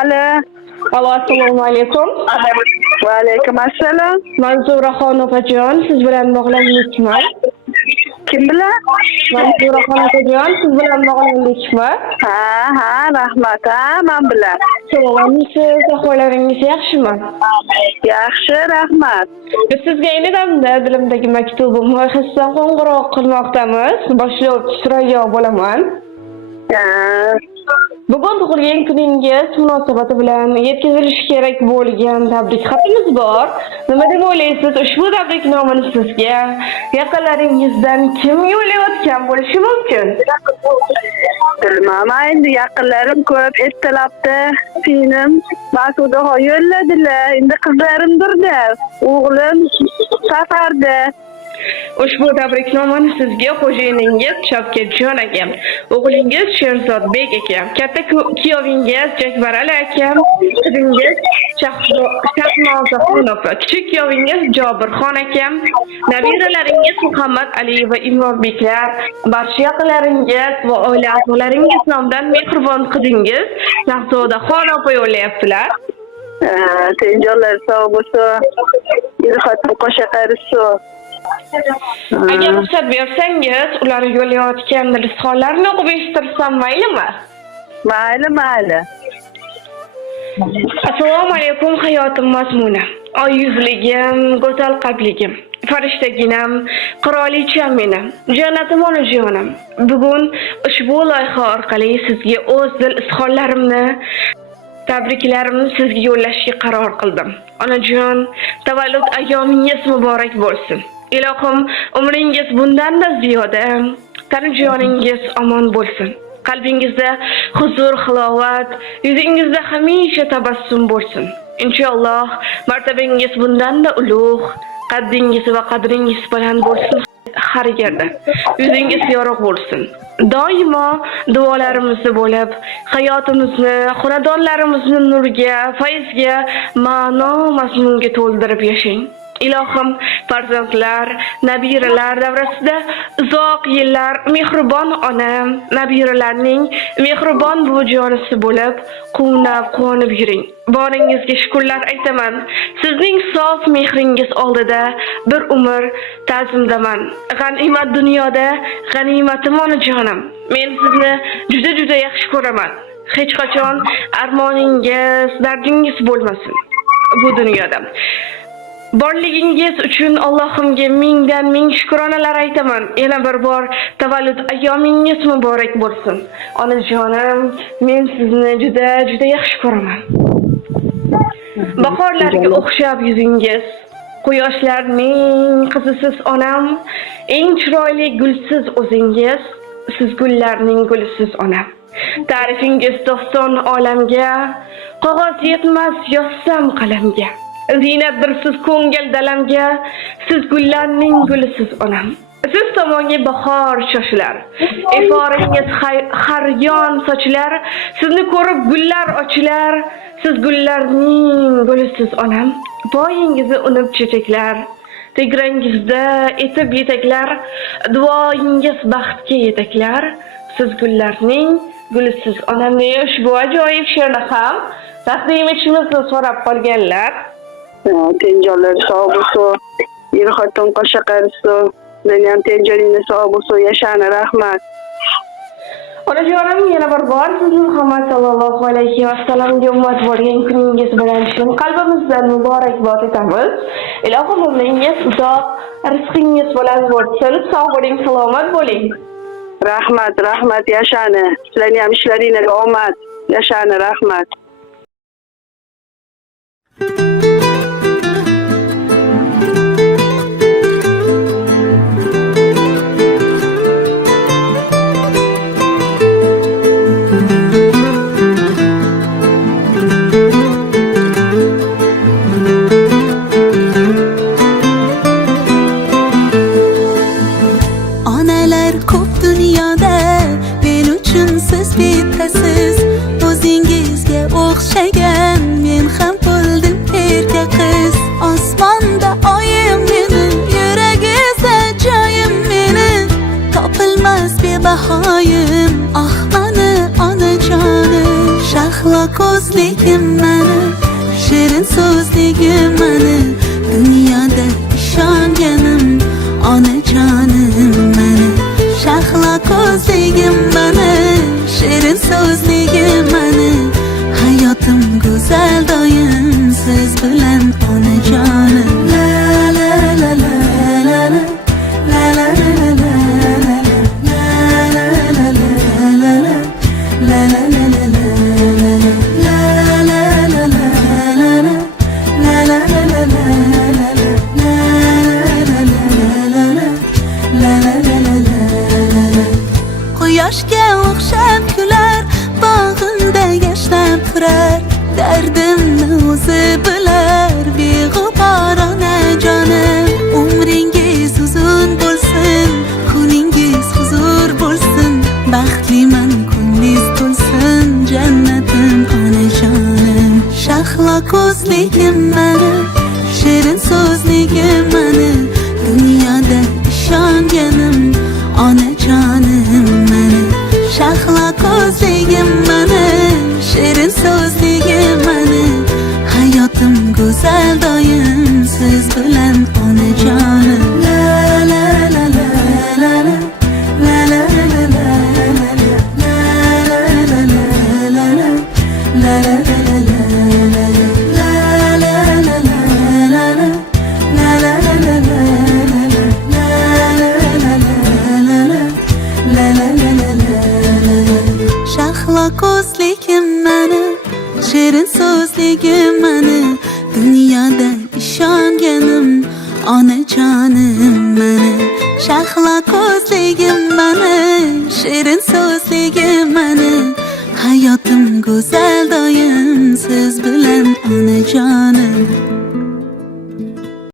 Alo. Alo, assalomu alaykum. Va alaykum assalom. Manzuraxon opajon, siz bilan bog'lanmoqchiman. Kim bilan? Manzuraxon opajon, siz bilan bog'lanmoqchiman. Ha, rahmat. Men bilan. Salomsiz, ahvollaringiz yaxshimi? Yaxshi, rahmat. Biz sizga ayni dilimdagi maktubim loyihasidan qo'ng'iroq qilmoqdamiz. Boshlovchi Surayyo bo'laman. Bugun tug'ilgan kuningiz munosabati bilan yetkazilishi kerak bo'lgan tabrik xatimiz bor. Nima deb o'ylaysiz? Ushbu tabriknomani sizga yaqinlaringizdan kim yo'llayotgan bo'lishi mumkin? Bilmaman, endi yaqinlarim ko'p ertalabda singlim Masudaga yo'lladilar. Endi qizlarimdir-da. O'g'lim safarda. Ushbu tabriknomani sizga xo'jayiningiz Shavkatjon aka, o'g'lingiz Sherzodbek aka, katta kuyovingiz Jakbaral aka, qizingiz Shahnozaxonova, kichik kuyovingiz Jobirxon aka, nabiralaringiz Muhammad Ali va Imronbeklar, barcha yaqinlaringiz va oila a'zolaringiz nomidan mehribon qizingiz Shahzodaxon opa yo'llayaptilar. Tenjonlar sog' bo'lsin. Yurxatim qo'sha qarisin. Agar ruxsat bersangiz, ular yo'llayotgan risxonlarni o'qib eshittirsam maylimi? Mayli. Assalomu alaykum hayotim mazmuni. Oy yuzligim, go'zal qalbligim, farishtaginam, qirolicham meni, jannatim onajonim. Bugun ushbu loyiha orqali sizga o'z dil izhorlarimni, tabriklarimni sizga yo'llashga qaror qildim. Onajon, tavallud ayyomingiz muborak bo'lsin. Ilohim umringiz bundan-da ziyoda, tanajoningiz omon bo'lsin. Qalbingizda huzur, halovat, yuzingizda hamisha tabassum bo'lsin. Inshaalloh martabangiz bundan-da ulug', qaddingiz va qadringiz baland bo'lsin. Har yerda yuzingiz yorug' bo'lsin. Doimo duolarimizda bo'lib, hayotimizni, xonadonlarimizni nurga, fayzga, ma'no mazmunga to'ldirib yashang. Ilohim farzandlar, nabiralar davrasida uzoq yillar mehribon ona, nabiralarning mehribon buvijonisi bo'lib, quvnab yuring. Boringizga shukrlar aytaman. Sizning sof mehringiz oldida bir umr ta'zimdaman. G'animat dunyoda, g'animatim onajonim. Men sizni juda yaxshi ko'raman. Hech qachon armoningiz, dardingiz bo'lmasin bu dunyoda. Borligingiz uchun Allohimga mingdan ming shukronalar aytaman. Yana bir bor tavallud ayyomingiz muborak bo'lsin. Onajonim, men sizni juda yaxshi ko'raman. Bahorlarga o'xshab yuzingiz, quyoshlarning qizisiz onam, eng chiroyli gulsiz o'zingiz, siz gullarning gulisiz onam. Ta'rifingiz doston olamga, qog'oz yetmas yozsam qalamga. Ziynatdirsiz ko'ngil dalamga, siz gullarning gulisiz onam. Siz tomonga bahor shoshilar, iforingiz har yon sochilar, sizni ko'rib gullar ochilar, siz gullarning gulisiz onam. Poyingizni unib chechaklar, tegrangizda etib yetaklar, duoyingiz baxtga yetaklar, siz gullarning gulisiz onam. Ushbu ajoyib she'rni ham taqdim etishimizni so'rab qolganlar. Tenjonlar sog' bo'lsin. Yurxatim qo'sha qarisin. Men ham tenjoningni sog' bo'lsin. Yashani, rahmat. Onajonim, yana bir bor sizni Muhammad sallallohu alayhi vasallamga ummat bo'lgan kuningiz bilan chin qalbimizdan muborakbod etamiz. Ilohim umringiz uzoq, rizqingiz bilan bo'lsin. Sog' bo'ling, salomat bo'ling. Rahmat, yashani. Sizlarning ham ishlaringizga omad. Yashani, rahmat. Onalar ko'p dunyoda, men uchun siz bittasiz. O'zingizga ko'zligim mani, shirin so'zligim mani, dunyoda ishonganim onajonim mani. Shahlo ko'zligim mani, shirin so'zligim mani, hayotim go'zal doim siz bilan onajonim. La la la la la la la la la la Quyoshga o'xshab kular, bog'imda yashnab turar, dardimni o'zi bilar, beg'ubor onajonim. Umringiz uzun bo'lsin, kuningiz huzur bo'lsin, baxtliman kunliz to'lsin, jannatim onajonim. Shahlo ko'zligim mani, shirin so'zligim mani, dunyoda ishonganim onajonim mani. Shahlo ko'zligim mani, shirin so'zligim mani, hayotim go'zal doim siz bilan onajonim. La la la la la la la la la la Shahlo ko'zligim mani, shirin so'zligim mani, dunyoda ishonganim onajonim mani. Shahlo ko'zligim mani, shirin so'zligim mani, hayotim go'zal doim siz bilan onajonim.